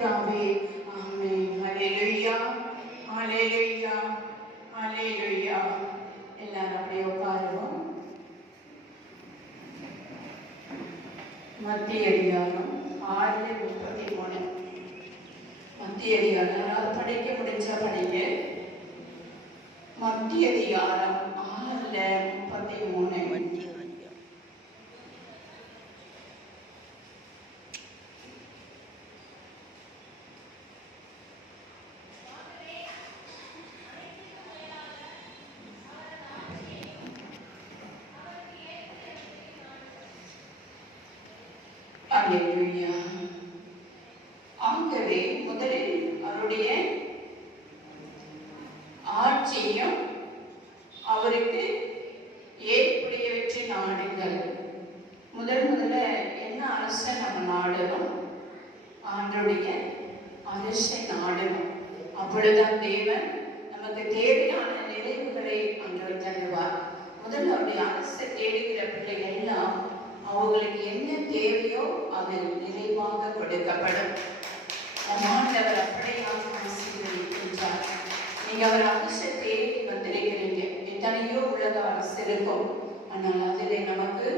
பிதாவே, ஆமென். ஹல்லேலூயா, ஹல்லேலூயா, ஹல்லேலூயா. எல்லாரும் அப்படியே உட்காருவோம். மத்திய அதிகாரம் 6:33. மத்திய அதிகாரம் யாராவது படிக்க முடிஞ்சா படிங்க. மத்திய அதிகாரம் 6:33. அல்லேலூயா. ஆகவே முதலில் அவருடைய ஆட்சியும் அவருக்கு ஏற்புடையவற்றை நாடுங்கள். முதல்ல என்ன அரசை நம்ம நாடணும்? ஆண்டருடைய அரசை நாடணும். அப்பொழுதுதான் தேவன் நமக்கு தேவையான நிறைவுகளை ஆண்டவர் தருவார். முதல்ல அவருடைய அரசை தேடுகிற பிள்ளைகள் எல்லாம் அவங்களுக்கு என்ன தேவையோ அது நிறைவாக கொடுக்கப்படும். ஆண்டவர் அப்படியாக ஆசீர்வதிக்கின்றார். நீங்க அவர் அரசை தேடி வந்திருக்கிறீங்க. எத்தனையோ உலக அரசு இருக்கும், ஆனால் அதில் நமக்கு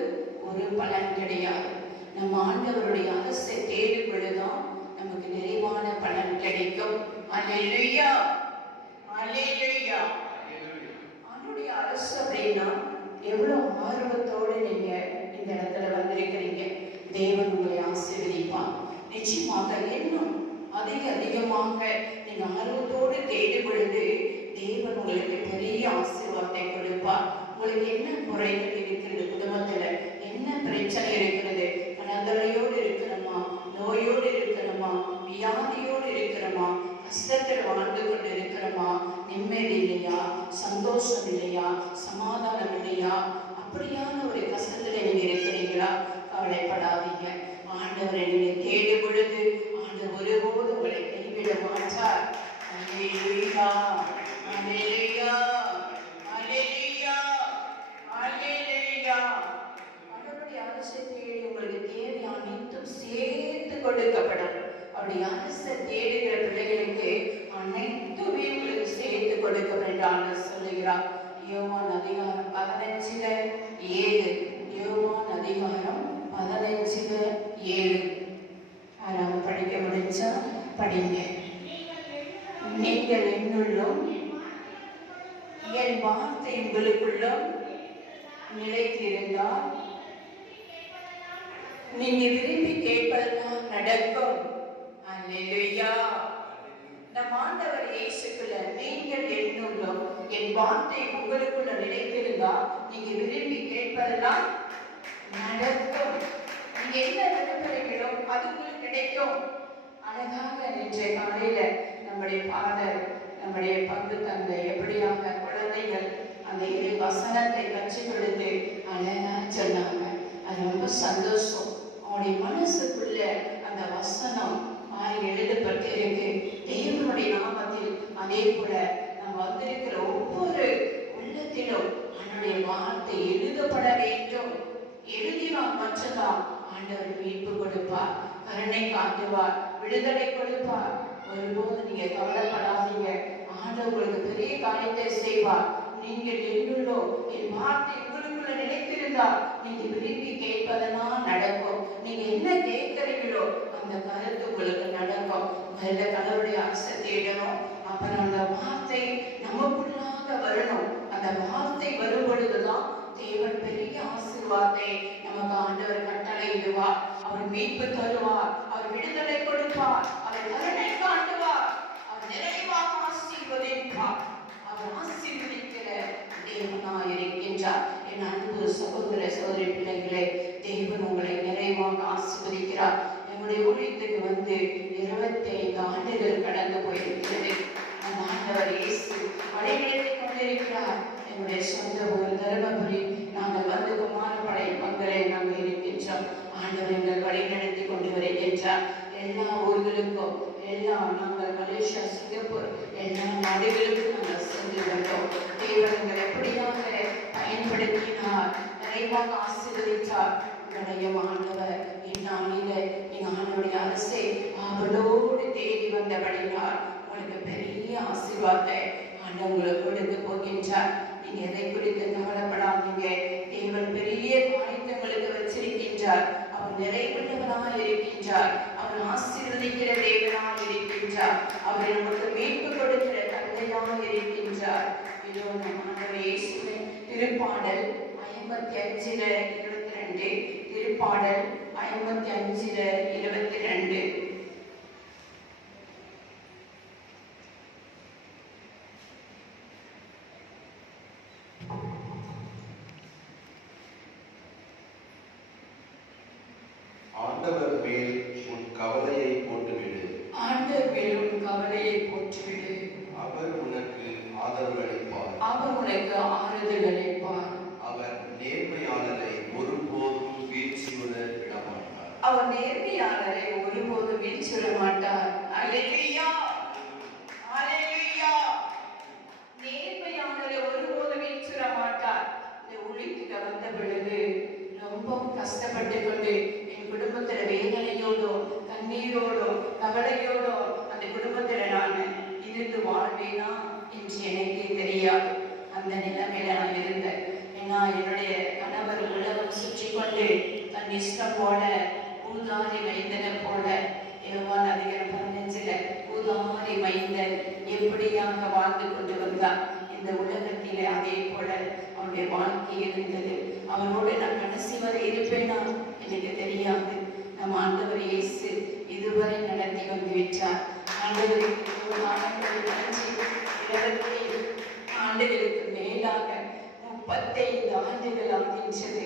ஒரு பலன் கிடையாது. நம்ம ஆண்டவருடைய அரசை தேடும் பொழுதுதான் நமக்கு நிறைவான பலன் கிடைக்கும். அல்லேலூயா, அல்லேலூயா. ஆண்டவருடைய அரசு அப்படின்னா எவ்வளவு ஆர்வத்தோடு நீங்க இந்த இடத்துல வந்திருக்கிறீங்க. தேவன் உங்களை ஆசீர்வதிப்பார். நிச்சயமாக இன்னும் அதிகமாக நீங்க ஆர்வத்தோடு தேடும் பொழுது தேவன் உங்களுக்கு பெரிய ஆசீர்வாதத்தை கொடுப்பார். உங்களுக்கு என்ன குறைகள் இருக்கிறது, குடும்பத்துல என்ன பிரச்சனை இருக்கிறது, கணவரையோடு இருக்கிறோமா, நோயோடு இருக்கிறோமா, வியாதியோடு இருக்கிறோமா, கஷ்டத்தில் வாழ்ந்து கொண்டு இருக்கிறோமா, நிம்மதி இல்லையா, சந்தோஷம் இல்லையா, சமாதானம் இல்லையா, அப்படியான ஒரு கஷ்டத்துல நீங்க இருக்கிறீங்களா? கவலைப்படாதீங்க. ஆண்டவரை நீங்க தேடும் பொழுது ஆண்டவர் ஒருபோது உங்களை கைவிட மாட்டார். அல்லேலூயா, அல்லேலூயா, அல்லேலூயா, அல்லேலூயா. ஆண்டவருடைய அரசை தேடி உங்களுக்கு தேவையான அனைத்தும் சேர்த்து கொடுக்கப்படும். அவருடைய அரசை தேடுகிற பிள்ளைகளுக்கு அனைத்துமே உங்களுக்கு சேர்த்து கொடுக்கப்படும் சொல்லுகிறார். யோவான் அதிகாரம் 15:7. யோவான் அதிகாரம் 15:7. யாராவது படிக்க முடிஞ்சா படிங்க. நீங்கள் என்னுள்ளும் என் வார்த்தை உங்களுக்குள்ளும் நிலைத்திருந்தால் நீங்க விரும்பி கேட்பதெல்லாம் நடக்கும். அல்லேலூயா. நம் ஆண்டவர் இயேசுக்குள்ள நீங்கள் என்னுள்ளும் என் வார்த்தை உங்களுக்குள்ள நிலைத்திருந்தால் நீங்க விரும்பி கேட்பதெல்லாம் நடக்கும். நீங்க என்ன விரும்புகிறீங்களோ அது உங்களுக்கு கிடைக்கும். அழகாக இன்றைய காலையில நம்முடைய பாடல், நம்முடைய பங்கு தந்தை எப்படியாக குழந்தைகள் அந்த இரு வசனத்தை கற்றுக் கொடுத்து அழகா சொன்னாங்க. அது ரொம்ப சந்தோஷம். அவனுடைய மனசுக்குள்ள அந்த வசனம் எழுதப்பட்டு இருக்கு. தேவனுடைய நாமத்தில் அதே போல நம்ம வந்திருக்கிற ஒவ்வொரு உள்ளத்திலும் அவனுடைய வார்த்தை எழுதப்பட வேண்டும். எழுதினால் மட்டும்தான் ஆண்டவர் மீட்பு கொடுப்பார், கருணை காட்டுவார், விடுதலை கொடுப்பார். ஒருபோது நீங்க கவலைப்படாதீங்க. ஆண்டவர் உங்களுக்கு பெரிய காரியத்தை செய்வார். நீங்கள் என்னுள்ளோ என் வார்த்தை உங்களுக்குள்ள நிலைத்திருந்தால் நீங்க விரும்பி கேட்பதெல்லாம் நடக்கும். நீங்க என்ன கேட்கிறீங்களோ அந்த கருத்து உங்களுக்கு நடக்கும். முதல்ல கடவுளுடைய அரசை தேடணும். அப்புறம் அந்த வார்த்தை நமக்குள்ளாக வரணும். அந்த வார்த்தை வரும் பொழுதுதான் தேவன் பெரிய ஆசீர்வாதத்தை நமக்கு ஆண்டவர் கட்டளையிடுவார். அவர் மீட்பு தருவார், அவர் விடுதலை கொடுப்பார், அவர் கருணை காட்டுவார், அவர் நிறைவாக ஆசீர்வதிப்பார். அவர் ஆசீர்வதிக்கிற தேவனாய் இருக்கின்றார். என் அன்பு சகோதர சகோதரி பிள்ளைகளே, தேவன் உங்களை நிறைவாக ஆசீர்வதிக்கிறார். என்னுடைய ஊழியத்துக்கு 25 ஆண்டுகள் கடந்து போயிருக்கிறது. அந்த ஆண்டவர் இயேசு வழிநடத்தி கொண்டிருக்கிறார். என்னுடைய சொந்த ஊர் தருமபுரி. நாங்கள் குமாரப்படை மக்களை நாங்கள் இருக்கின்றோம். ஆண்டவர் எங்கள் வழிநடத்தி கொண்டு வருகின்றார். எல்லா ஊர்களுக்கும் நாங்கள் மலேசியா, சிங்கப்பூர் எல்லா நாடுகளுக்கும் நாங்கள் சென்று வந்தோம். தேவன் எங்கள் எப்படியாக பயன்படுத்தினார், நிறைவாக ஆசீர்வதித்தார். உடைய ஆண்டவர் இந்நாளில நீங்க ஆண்டவருடைய அரசை அவளோடு உங்களுக்கு பெரிய ஆசீர்வாதத்தை ஆண்டவங்களுக்கு கொடுக்க போகின்றார். நீங்க எதை குறித்து கவலைப்படாதீங்க. தேவன் பெரிய காரியத்தை உங்களுக்கு வச்சிருக்கின்றார். அவர் நிறைவுள்ளவராக இருக்கின்றார். அவர் ஆசீர்வதிக்கிற தேவனாக இருக்கின்றார். அவர் நமக்கு மீட்பு கொடுக்கிற தந்தையாக இருக்கின்றார். இதோ நம் ஆண்டவர் இயேசுவின் திருப்பாடல் 55:22, திருப்பாடல் 55:22. ஆண்டவர் மேல் உன் கவலையை போட்டுவிடு. ஆண்டவர் மேல் உன் கவலையை போட்டுவிடு. அவர் உனக்கு ஆதரவு அளிப்பார். அவர் உனக்கு ஆறுதல் அளிப்பார். அவர் நேர்மையாளரை ஒருபோதும் வீழ்ச்சியுற விடமாட்டார். அவர் நேர்மையாளரை ஒருபோதும் வீழ்ச்சியுற மாட்டார். அல்லேலூயா, அல்லேலூயா. நேர்மையாளரை ஒருபோதும் வீழ்ச்சியுற மாட்டார். இந்த ஊழியத்துக்கு வந்த பொழுது ரொம்ப கஷ்டப்பட்டு கொண்டு என் குடும்பத்துல வேதனையோடோ கண்ணீரோடோ கவலையோடோ அந்த குடும்பத்துல நான் இருந்து வாழ்வேனா என்று எனக்கே தெரியாது. அந்த நிலைமையில நான் இருந்தேன். ஏன்னா என்னுடைய கணவர் உலகம் சுற்றி கொண்டு தன் இஷ்டம் போல ஊதாரி மைந்தனை போல யோவான் அதிகாரம் 15 ஊதாரி மைந்தன் எப்படியாக வாழ்ந்து கொண்டு வந்தார். இந்த உலகத்திலே அதே போல அவனுடைய வாழ்க்கை இருந்தது. அவனோடு நான் கடைசி வரை இருப்பேனா எனக்கு தெரியாது. நம் ஆண்டவர் இயேசு இதுவரை நடத்தி வந்து விட்டார். ஆண்டவருக்கு 20 ஆண்டுகளுக்கு மேலாக 35 ஆண்டுகள் ஆகின்றது.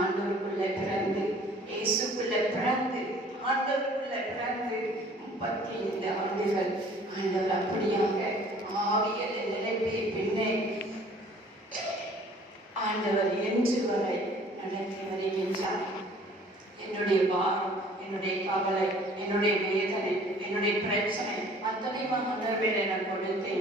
ஆண்டவருக்குள்ள பிறந்து இயேசுக்குள்ள பிறந்து ஆண்டவருக்குள்ள பிறந்து 35 ஆண்டுகள் ஆண்டவர் அப்படியாக ஆவியல் நிலைப்பை பின்னே ஆண்டவர் என்று வரை நடத்தி வருகின்றார். என்னுடைய பாரம், என்னுடைய கவலை, என்னுடைய வேதனை, என்னுடைய பிரச்சனை அத்தனை ஆண்டவரிடம் நான் கொடுத்தேன்.